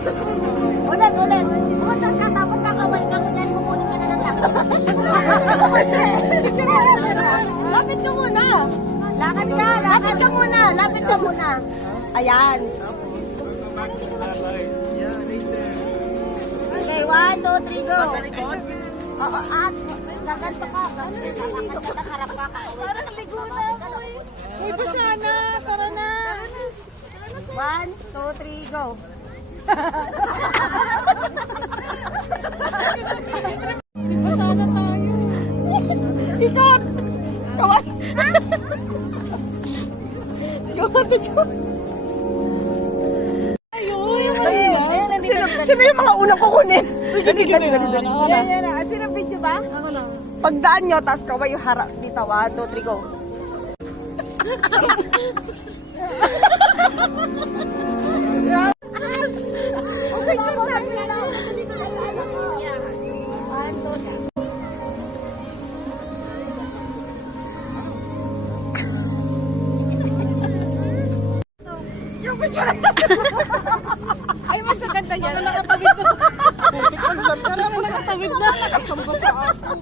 Ulit. Umusang ka, tapos kakaway ka, kunyari kukunin ka na ng laptop. Lapit ka muna. Lakad ka muna. Ayan. Okay, 1, 2, 3, go. Oo, at gaganto ka. Harap ka. Parang ligo na ako eh. Uy, basa na. Tara na. 1, 2, 3, go. Basa na tayo. Ikot. Kawan. Gawa to dyan. Sino yung mga unang kukunin? Dali. Sino video ba? Ako lang. Pagdaan nyo, tapos kaway yung harap dito. 1, 2, 3, go. Okay, check na. 1, 2, 3. Yung video na. Ay, mas maganda yan. Nakatawid na. Nakatawid na. Nakasamba sa ako.